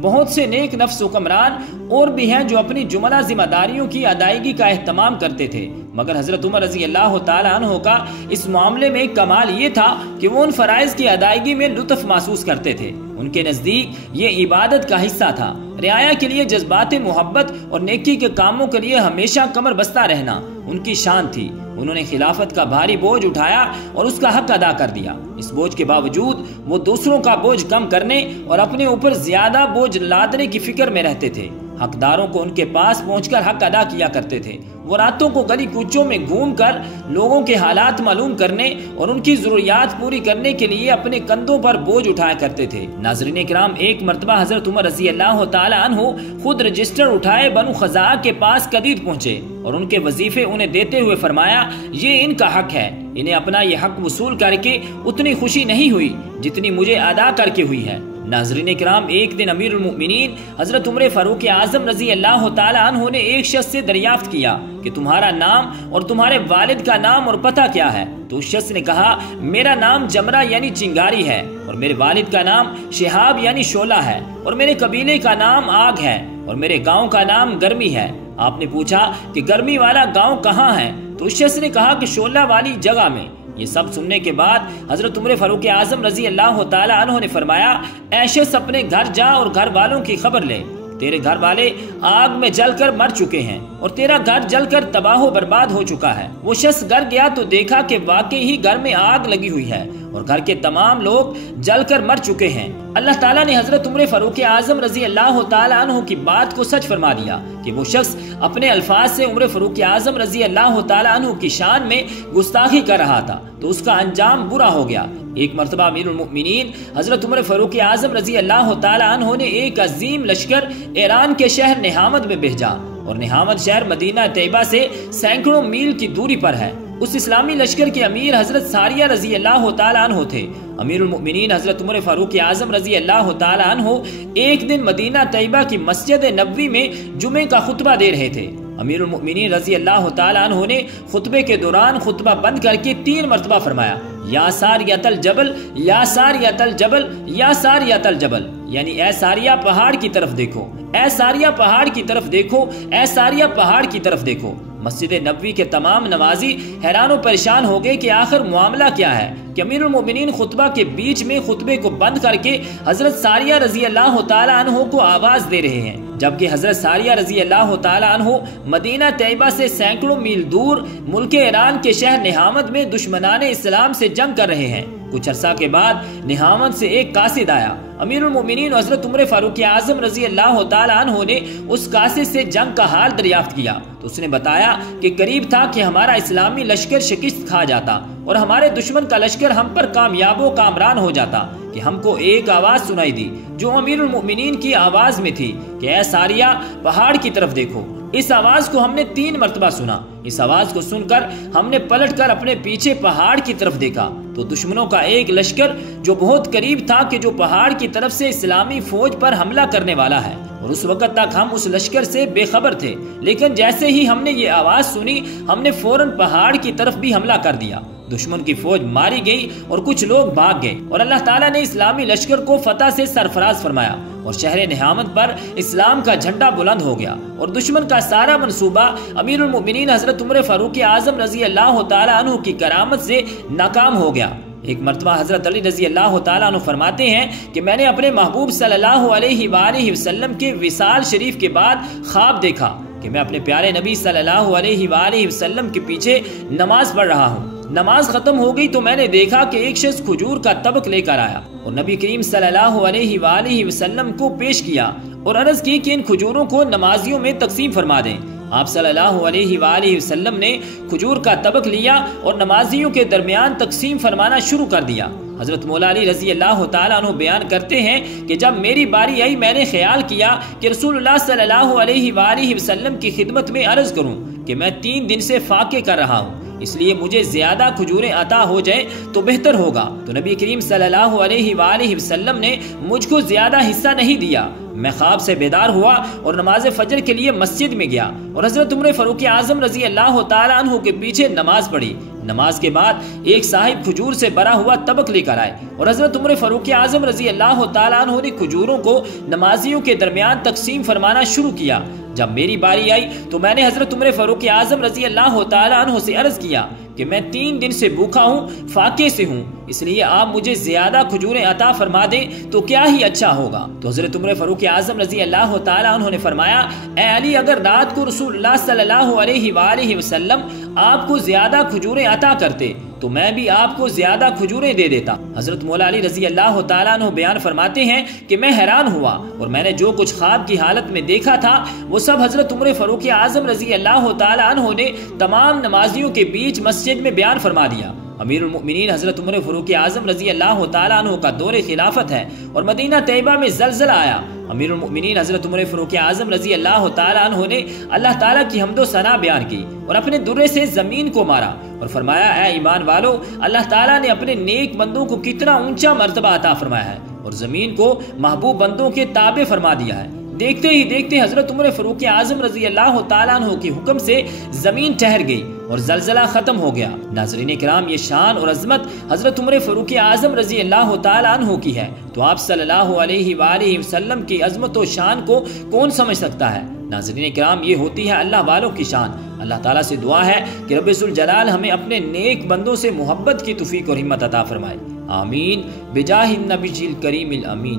بہت سے نیک نفس حکمران اور بھی ہیں جو اپنی جملہ ذمہ داریوں کی ادائیگی کا اہتمام کرتے تھے، مگر حضرت عمر رضی اللہ تعالیٰ عنہ کا اس معاملے میں کمال یہ تھا کہ وہ ان فرائض کی ادائیگی میں لطف محسوس کرتے تھے۔ ان کے نزدیک یہ عبادت کا حصہ تھا۔ رعایا کے لیے جذبات محبت اور نیکی کے کاموں کے لیے ہمیشہ کمر بستہ رہنا ان کی شان تھی۔ انہوں نے خلافت کا بھاری بوجھ اٹھایا اور اس کا حق ادا کر دیا۔ اس بوجھ کے باوجود وہ دوسروں کا بوجھ کم کرنے اور اپنے اوپر زیادہ بوجھ لادنے کی فکر میں رہتے تھے۔ حقداروں کو ان کے پاس پہنچ کر حق ادا کیا کرتے تھے۔ وہ راتوں کو گلی کوچوں میں گھوم کر لوگوں کے حالات معلوم کرنے اور ان کی ضروریات پوری کرنے کے لیے اپنے کندھوں پر بوجھ اٹھایا کرتے تھے۔ ناظرین کرام، ایک مرتبہ حضرت عمر رضی اللہ تعالی عنہ خود رجسٹر اٹھائے بنو خزاعہ کے پاس قدید پہنچے اور ان کے وظیفے انہیں دیتے ہوئے فرمایا، یہ ان کا حق ہے، انہیں اپنا یہ حق وصول کر کے اتنی خوشی نہیں ہوئی جتنی مجھے ادا کر کے ہوئی ہے۔ ناظرین کرام، ایک دن امیر المؤمنین حضرت عمر فاروق اعظم رضی اللہ تعالی عنہ نے ایک شخص سے دریافت کیا کہ تمہارا نام اور تمہارے والد کا نام اور پتہ کیا ہے؟ تو اس شخص نے کہا، میرا نام جمرہ یعنی چنگاری ہے، اور میرے والد کا نام شہاب یعنی شعلہ ہے، اور میرے قبیلے کا نام آگ ہے، اور میرے گاؤں کا نام گرمی ہے۔ آپ نے پوچھا کہ گرمی والا گاؤں کہاں ہے؟ تو اس شخص نے کہا کہ شعلہ والی جگہ میں۔ یہ سب سننے کے بعد حضرت عمر فاروق اعظم رضی اللہ تعالی عنہ نے فرمایا، اے شخص اپنے گھر جا اور گھر والوں کی خبر لے، تیرے گھر والے آگ میں جل کر مر چکے ہیں اور تیرا گھر جل کر تباہ و برباد ہو چکا ہے۔ وہ شخص گھر گیا تو دیکھا کہ واقعی ہی گھر میں آگ لگی ہوئی ہے اور گھر کے تمام لوگ جل کر مر چکے ہیں۔ اللہ تعالیٰ نے حضرت عمر فاروق اعظم رضی اللہ تعالی عنہ کی بات کو سچ فرما دیا کہ وہ شخص اپنے الفاظ سے عمر فاروق اعظم رضی اللہ تعالی عنہ کی شان میں گستاخی کر رہا تھا تو اس کا انجام برا ہو گیا۔ ایک مرتبہ امیر المؤمنین حضرت عمر فاروق اعظم رضی اللہ تعالی عنہ نے ایک عظیم لشکر ایران کے شہر نہامد میں بھیجا، اور نہامد شہر مدینہ طیبہ سے سینکڑوں میل کی دوری پر ہے۔ اس اسلامی لشکر کے امیر حضرت ساریہ رضی اللہ تعالی عنہ تھے۔ امیر المؤمنین حضرت عمر فاروق اعظم رضی اللہ تعالی عنہ ایک دن مدینہ طیبہ کی مسجد نبوی میں جمعے کا خطبہ دے رہے تھے۔ امیر المؤمنین رضی اللہ تعالی عنہ نے خطبے کے دوران خطبہ بند کر کے 3 مرتبہ فرمایا، یا ساریۃ الجبل، یا ساریۃ الجبل، یا ساریۃ الجبل، یعنی اے ساریہ پہاڑ کی طرف دیکھو، اے ساریہ پہاڑ کی طرف دیکھو، اے ساریہ پہاڑ کی طرف دیکھو۔ مسجد نبوی کے تمام نمازی حیران و پریشان ہو گئے کہ آخر معاملہ کیا ہے کہ امیر المؤمنین خطبہ کے بیچ میں خطبے کو بند کر کے حضرت ساریہ رضی اللہ تعالی عنہ کو آواز دے رہے ہیں، جبکہ حضرت ساریہ رضی اللہ تعالی عنہ مدینہ طیبہ سے سینکڑوں میل دور ملک ایران کے شہر نہامد میں دشمنان اسلام سے جنگ کر رہے ہیں۔ کچھ عرصہ کے بعد نہامد سے ایک قاصد آیا۔ امیر المؤمنین حضرت عمر فاروق اعظم رضی اللہ تعالی عنہ نے اس قاصد سے جنگ کا حال دریافت کیا تو اس نے بتایا کہ قریب تھا کہ ہمارا اسلامی لشکر شکست کھا جاتا اور ہمارے دشمن کا لشکر ہم پر کامیاب و کامران ہو جاتا کہ ہم کو ایک آواز سنائی دی جو امیر المؤمنین کی آواز میں تھی کہ اے ساریہ پہاڑ کی طرف دیکھو۔ اس آواز کو ہم نے 3 مرتبہ سنا۔ اس آواز کو سن کر ہم نے پلٹ کر اپنے پیچھے پہاڑ کی طرف دیکھا تو دشمنوں کا ایک لشکر جو بہت قریب تھا کہ جو پہاڑ کی طرف سے اسلامی فوج پر حملہ کرنے والا ہے، اور اس وقت تک ہم اس لشکر سے بے خبر تھے، لیکن جیسے ہی ہم نے یہ آواز سنی ہم نے فوراً پہاڑ کی طرف بھی حملہ کر دیا۔ دشمن کی فوج ماری گئی اور کچھ لوگ بھاگ گئے اور اللہ تعالیٰ نے اسلامی لشکر کو فتح سے سرفراز فرمایا اور شہر نہامد پر اسلام کا جھنڈا بلند ہو گیا اور دشمن کا سارا منصوبہ امیر المؤمنین حضرت عمر فاروق اعظم رضی اللہ تعالی عنہ کی کرامت سے ناکام ہو گیا۔ ایک مرتبہ حضرت علی رضی اللہ تعالیٰ عنہ فرماتے ہیں کہ میں نے اپنے محبوب صلی اللہ علیہ وآلہ وسلم کے وصال شریف کے بعد خواب دیکھا کہ میں اپنے پیارے نبی صلی اللہ علیہ وآلہ وسلم کے پیچھے نماز پڑھ رہا ہوں۔ نماز ختم ہو گئی تو میں نے دیکھا کہ ایک شخص کھجور کا طبق لے کر آیا اور نبی کریم صلی اللہ علیہ وآلہ وسلم کو پیش کیا اور عرض کی کہ ان کھجوروں کو نمازیوں میں تقسیم فرما دیں۔ آپ صلی اللہ علیہ وآلہ وسلم نے کھجور کا طبق لیا اور نمازیوں کے درمیان تقسیم فرمانا شروع کر دیا۔ حضرت مولا علی رضی اللہ تعالیٰ عنہ بیان کرتے ہیں کہ جب میری باری آئی میں نے خیال کیا کہ رسول اللہ صلی اللہ علیہ وآلہ وسلم کی خدمت میں عرض کروں کہ میں 3 دن سے فاقے کر رہا ہوں، اس لیے مجھے زیادہ کھجوریں عطا ہو جائیں تو بہتر ہوگا۔ تو نبی کریم صلی اللہ علیہ وآلہ وسلم نے مجھ کو زیادہ حصہ نہیں دیا۔ میں خواب سے بیدار ہوا اور نماز فجر کے لیے مسجد میں گیا اور حضرت عمر فاروق اعظم رضی اللہ تعالیٰ عنہ کے پیچھے نماز پڑھی۔ نماز کے بعد ایک صاحب کھجور سے بھرا ہوا طبق لے کر آئے اور حضرت عمر فاروق اعظم رضی اللہ تعالیٰ عنہ نے کھجوروں کو نمازیوں کے درمیان تقسیم فرمانا شروع کیا۔ جب میری باری آئی تو میں نے حضرت عمر فاروق اعظم رضی اللہ تعالیٰ عنہ سے عرض کیا کہ میں 3 دن سے بھوکا ہوں، فاقے سے ہوں، اس لیے آپ مجھے زیادہ کھجوریں عطا فرما دیں تو کیا ہی اچھا ہوگا۔ تو حضرت عمر فاروق اعظم رضی اللہ تعالیٰ عنہ نے فرمایا، اے علی، اگر رات کو رسول اللہ صلی اللہ علیہ وآلہ وسلم آپ کو زیادہ کھجوریں عطا کرتے تو میں بھی آپ کو زیادہ کھجوریں دے دیتا۔ حضرت مولا علی رضی اللہ تعالیٰ عنہ بیان فرماتے ہیں کہ میں حیران ہوا اور میں نے جو کچھ خواب کی حالت میں دیکھا تھا وہ سب حضرت عمر فاروق اعظم رضی اللہ تعالیٰ عنہ نے تمام نمازیوں کے بیچ مسجد میں بیان فرما دیا۔ امیر المؤمنین حضرت عمر فاروق اعظم رضی اللہ تعالیٰ عنہ کا دور خلافت ہے اور مدینہ طیبہ میں زلزلہ آیا۔ امیر المؤمنین حضرت عمر فاروق اعظم رضی اللہ تعالیٰ عنہ نے اللہ تعالیٰ کی حمد و ثنا بیان کی اور اپنے درے سے زمین کو مارا اور فرمایا، اے ایمان والو، اللہ تعالیٰ نے اپنے نیک بندوں کو کتنا اونچا مرتبہ عطا فرمایا ہے اور زمین کو محبوب بندوں کے تابع فرما دیا ہے۔ دیکھتے ہی دیکھتے حضرت عمر فاروق اعظم رضی اللہ تعالیٰ عنہ کے حکم سے زمین ٹھہر گئی اور زلزلہ ختم ہو گیا۔ ناظرین کرام، یہ شان اور عظمت حضرت عمر فاروق اعظم رضی اللہ تعالیٰ عنہ کی ہے، تو آپ صلی اللہ علیہ وآلہ وسلم کی عظمت و شان کو کون سمجھ سکتا ہے؟ ناظرین کرام، یہ ہوتی ہے اللہ والوں کی شان۔ اللہ تعالیٰ سے دعا ہے کہ رب ذوالجلال ہمیں اپنے نیک بندوں سے محبت کی توفیق اور ہمت عطا فرمائے۔ آمین بجاہ النبی الکریم الامین۔